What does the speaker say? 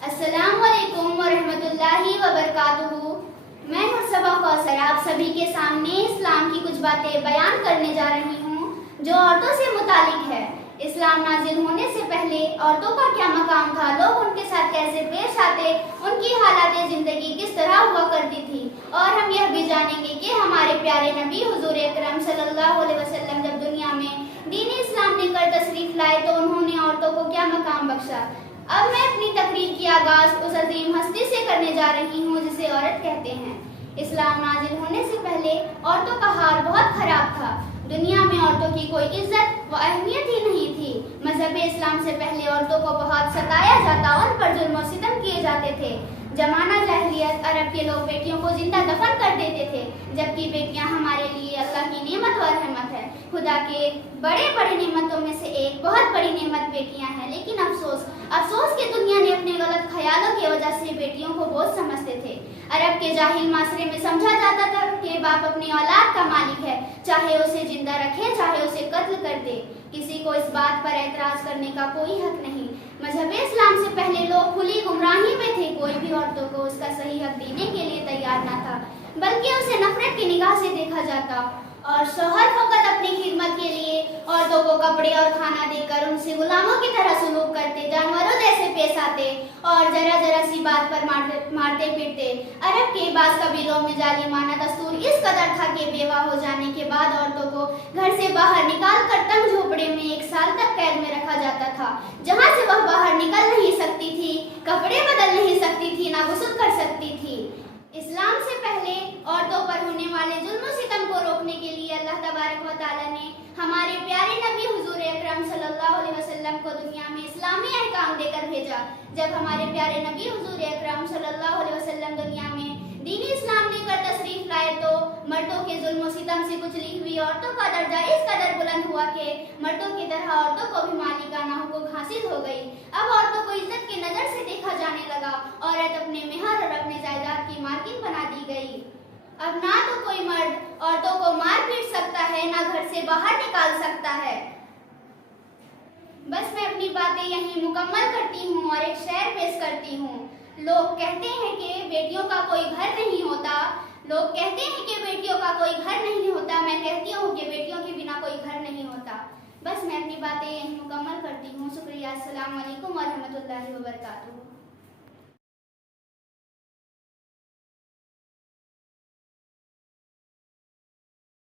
अस्सलामुअलैकुम वरहमतुल्लाहि वबरकातुहू। मैं नूरसबा कौसर आप सभी के सामने इस्लाम की कुछ बातें बयान करने जा रही हूँ जो औरतों से मुतालिक है। इस्लाम नाजिल होने से पहले औरतों का क्या मकाम था, लोग उनके साथ कैसे पेश आते, उनकी हालात ज़िंदगी किस तरह हुआ करती थी, और हम यह भी जानेंगे कि हमारे प्यारे नबी हुजूर अकरम सल्लल्लाहु अलैहि वसल्लम जब दुनिया में दीन इस्लाम लेकर तशरीफ लाए तो उन्होंने औरतों को क्या मकाम बख्शा। अब मैं अपनी तकरीर की आगाज उस अजीम हस्ती से करने जा रही हूँ जिसे औरत कहते हैं। इस्लाम नाजिल होने से पहले औरतों का हाल बहुत खराब था। दुनिया में औरतों की कोई इज्जत व अहमियत ही नहीं थी। मजहब इस्लाम से पहले औरतों को बहुत सताया जाता, उन पर जुल्म सितम किए जाते थे। जमाना जाहिलियत, अरब के लोग बेटियों को जिंदा दफन कर देते थे, जबकि बेटियां हमारे लिए अल्लाह की नेमत और रहमत है। खुदा के बड़े बड़े नेमतों में से एक बहुत बड़ी नेमत बेटियां हैं। लेकिन अफसोस कि दुनिया ने अपने गलत ख्यालों की वजह से बेटियों को बोझ समझते थे। अरब के जाहिल माशरे में समझा जाता था कि बाप अपनी औलाद का मालिक है, चाहे उसे जिंदा रखे चाहे उसे कत्ल कर दे। किसी को इस बात पर एतराज करने का कोई हक नहीं। मजहब इस्लाम से पहले लोग खुली गुमराही में थे। कोई भी औरतों को उसका सही हक देने के लिए तैयार न था, बल्कि उसे नफरत की निगाह से देखा जाता। और शौहर फकत अपनी खिदमत के लिए औरतों को कपड़े और खाना देकर उनसे गुलामों की तरह सलूक करते, जानवरों जैसे पेश आते और जरा जरा सी बात पर मारते पीटते। अरब के बास कबीलों में जालिमाना दस्तूर इस कदर था कि बेवा हो जाने के बाद औरतों को घर से बाहर निकाल कर तंग झोपड़े में 1 साल तक कैद में रखा जाता था, जहाँ से वह बाहर निकल नहीं सकती थी, कपड़े बदल नहीं सकती थी, ना गुस्ल कर सकती थी। इस्लाम से पहले औरतों पर होने वाले जुल्म सितम को रोकने के लिए अल्लाह तबारक व तआला ने हमारे प्यारे नबी हुजूर अकरम सल्लल्लाहु अलैहि वसल्लम को दुनिया में इस्लामी अहकाम देकर भेजा। जब हमारे प्यारे नबी हुजूर अकरम सल्लल्लाहु अलैहि वसल्लम दुनिया में दीन इस्लाम लेकर तशरीफ लाए तो मर्दों के जुल्म सितम से कुचली हुई औरतों का दर्जा इस कदर बुलंद हुआ कि मर्दों की तरह औरतों को भी मालिकाना हुकूक हासिल हो गई। अब औरतों को इज्जत की नजर से देखा जाने लगा। औरत अपने मेहर और अपने जायदाद की मालकिन बना दी गई। अब ना तो कोई मर्द औरतों को मार पीट सकता है, ना घर से बाहर निकाल सकता है। बस मैं अपनी बातें यहीं मुकम्मल करती हूँ और एक शेर पेश करती हूँ। लोग कहते हैं कि बेटियों का कोई घर नहीं होता। लोग कहते हैं कि बेटियों का कोई घर नहीं होता। मैं कहती हूँ कि बेटियों के बिना कोई घर नहीं होता। बस मैं अपनी बातें यहीं मुकम्मल करती हूँ। शुक्रिया। अस्सलाम वालेकुम वरहमतुल्लाहि वबरकातुहू।